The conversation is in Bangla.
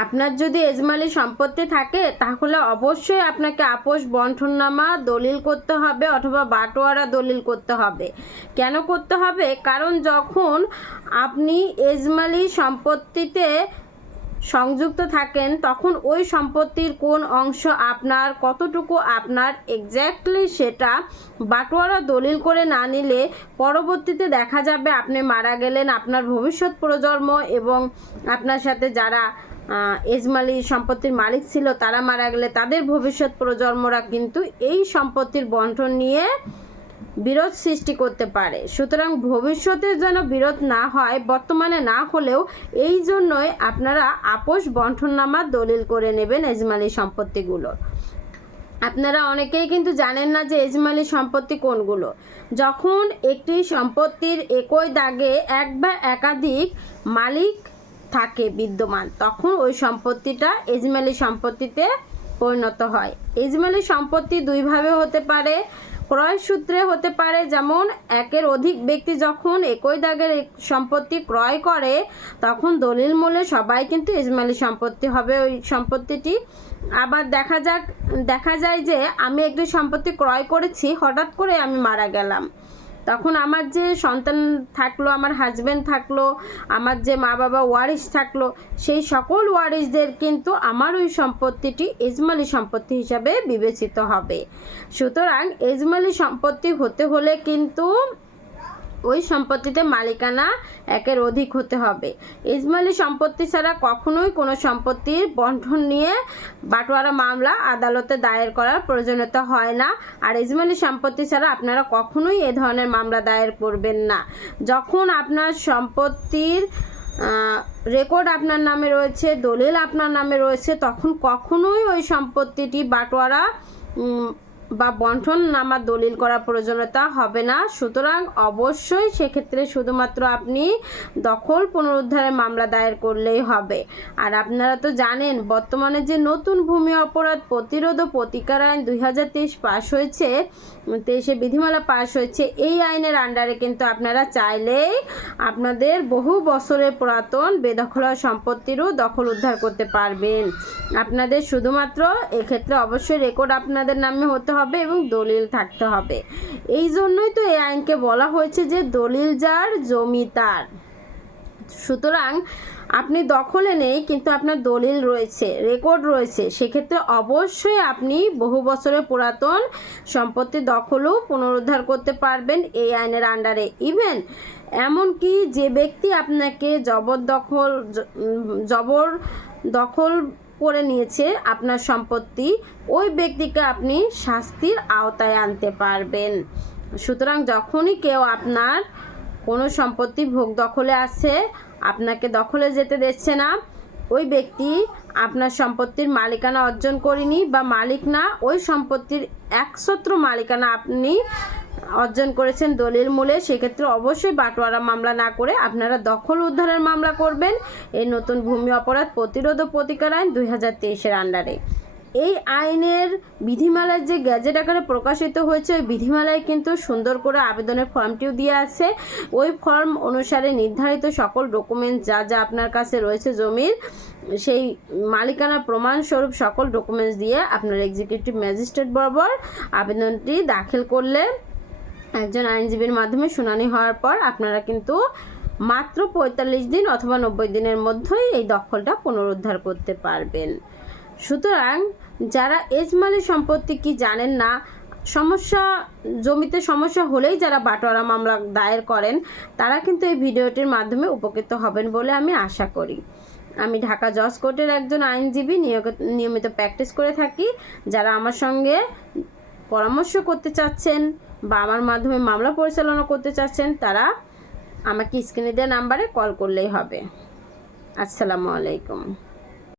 আপনার যদি এজমালি সম্পত্তি থাকে, তাহলে অবশ্যই আপনাকে আপোষ বন্ঠননামা দলিল করতে হবে অথবা বাটোয়ারা দলিল করতে হবে। কেন করতে হবে? কারণ যখন আপনি এজমালি সম্পত্তিতে সংযুক্ত থাকেন, তখন ওই সম্পত্তির কোন অংশ আপনার, কতটুকু আপনার এক্স্যাক্টলি সেটা বাটোয়ারা দলিল করে না নিলে পরবর্তীতে দেখা যাবে আপনি মারা গেলেন, আপনার ভবিষ্যৎ প্রজন্ম এবং আপনার সাথে যারা এজমালি সম্পত্তির মালিক ছিল, তারা মারা গেলে তাদের ভবিষ্যৎ প্রজন্মরা কিন্তু এই সম্পত্তির বন্টন নিয়ে বিরোধ সৃষ্টি করতে পারে। সুতরাং ভবিষ্যতে যেন বিরোধ না হয়, বর্তমানে না হলেও এই জন্যই আপনারা আপোষ বন্টননামা দলিল করে নেবেন এজমালি সম্পত্তিগুলোর আপনারা অনেকেই কিন্তু জানেন না যে এজমালি সম্পত্তি কোনগুলো। যখন একটি সম্পত্তির একই দাগে এক বা একাধিক মালিক থাকে বিদ্যমান, তখন ওই সম্পত্তিটা এজমেলি সম্পত্তিতে পরিণত হয়। এজমেলি সম্পত্তি দুইভাবে হতে পারে, ক্রয় সূত্রে হতে পারে, যেমন একের অধিক ব্যক্তি যখন একই দাগের সম্পত্তি ক্রয় করে, তখন দলিল মূলে সবাই কিন্তু ইজমালি সম্পত্তি হবে, ওই সম্পত্তিটি। আবার দেখা যাক, দেখা যায় যে আমি একটি সম্পত্তি ক্রয় করেছি, হঠাৎ করে আমি মারা গেলাম। তখন আমার যে সন্তান থাকল, আমার হাজব্যান্ড থাকল, আমার যে মা বাবা ওয়ারিশ থাকল, সেই সকল ওয়ারিশদের কিন্তু আমার ওই সম্পত্তিটি এজমালি সম্পত্তি হিসাবে বিবেচিত হবে। সুতরাং এজমালি সম্পত্তি হতে হলে কিন্তু ওই সম্পত্তিতে মালিকানা একের অধিক হতে হবে। ইজমালি সম্পত্তি ছাড়া কখনোই কোনো সম্পত্তির বন্টন নিয়ে বাটোয়ারা মামলা আদালতে দায়ের করার প্রয়োজনীয়তা হয় না। আর ইজমালি সম্পত্তি ছাড়া আপনারা কখনোই এ ধরনের মামলা দায়ের করবেন না। যখন আপনার সম্পত্তির রেকর্ড আপনার নামে রয়েছে, দলিল আপনার নামে রয়েছে, তখন কখনোই ওই সম্পত্তিটি বাটোয়ারা বা বন্টন নামা দলিল করার প্রয়োজনীয়তা হবে না। সুতরাং অবশ্যই সেক্ষেত্রে শুধুমাত্র আপনি দখল পুনরুদ্ধারের মামলা দায়ের করলেই হবে। আর আপনারা তো জানেন, বর্তমানে যে নতুন ভূমি অপরাধ প্রতিরোধ ও প্রতিকার আইন দুই হাজার তেইশ পাশ হয়েছে, তেইশে বিধিমালা পাশ হয়েছে, এই আইনের আন্ডারে কিন্তু আপনারা চাইলেই আপনাদের বহু বছরের পুরাতন বেদখল সম্পত্তিরও দখল উদ্ধার করতে পারবেন। আপনাদের শুধুমাত্র এক্ষেত্রে অবশ্যই রেকর্ড আপনাদের নামে হতে হবে। এবং দলিল থাকতে হবে। এই জন্যই তো এই আইনকে বলা হয়েছে যে দলিল যার, জমি তার। সুতরাং আপনি দখলে নেই, কিন্তু আপনার দলিল রয়েছে, রেকর্ড রয়েছে। সেক্ষেত্রে অবশ্যই আপনি বহু বছরের পুরাতন সম্পত্তি দখলও পুনরুদ্ধার করতে পারবেন এই আইনের আন্ডারে। ইভেন এমনকি যে ব্যক্তি আপনাকে জবরদখল জবর দখল করে নিয়েছে আপনার সম্পত্তি, ওই ব্যক্তিকে আপনি শাস্তির আওতায় আনতে পারবেন। সুতরাং যখনই কেউ আপনার কোনো সম্পত্তি ভোগ দখলে আছে, আপনাকে দখলে যেতে দিচ্ছে না, ওই ব্যক্তি আপনার সম্পত্তির মালিকানা অর্জন করেনি বা মালিক না, ওই সম্পত্তির একছত্র মালিকানা আপনি অর্জন করেছেন দলিল মূলে, সেক্ষেত্রে অবশ্যই বাটোয়ারা মামলা না করে আপনারা দখল উদ্ধারের মামলা করবেন। এই নতুন ভূমি অপরাধ প্রতিরোধ ও প্রতিকার আইন দুই হাজার তেইশের আন্ডারে। এই আইনের বিধিমালায় যে গ্যাজেট আকারে প্রকাশিত হয়েছে, ওই বিধিমালায় কিন্তু সুন্দর করে আবেদনের ফর্মটিও দিয়ে আছে। ওই ফর্ম অনুসারে নির্ধারিত সকল ডকুমেন্ট যা যা আপনার কাছে রয়েছে জমির, সেই মালিকানা প্রমাণস্বরূপ সকল ডকুমেন্টস দিয়ে আপনার এক্সিকিউটিভ ম্যাজিস্ট্রেট বরাবর আবেদনটি দাখিল করলে একজন আইনজীবীর মাধ্যমে শুনানি হওয়ার পর আপনারা কিন্তু মাত্র পঁয়তাল্লিশ দিন অথবা নব্বই দিনের মধ্যেই এই দখলটা পুনরুদ্ধার করতে পারবেন। সুতরাং যারা এজমালি সম্পত্তি কি জানেন না, সমস্যা, জমিতে সমস্যা হলেই যারা বাটোয়ারা মামলা দায়ের করেন, তারা কিন্তু এই ভিডিওটির মাধ্যমে উপকৃত হবেন বলে আমি আশা করি। আমি ঢাকা জজ কোর্টের একজন আইনজীবী নিয়মিত প্র্যাকটিস করে থাকি। যারা আমার সঙ্গে পরামর্শ করতে চাচ্ছেন বা আমার মাধ্যমে মামলা পরিচালনা করতে চাচ্ছেন, তারা আমাকে স্ক্রিনে দেওয়া নাম্বারে কল করলেই হবে। আসসালামু আলাইকুম।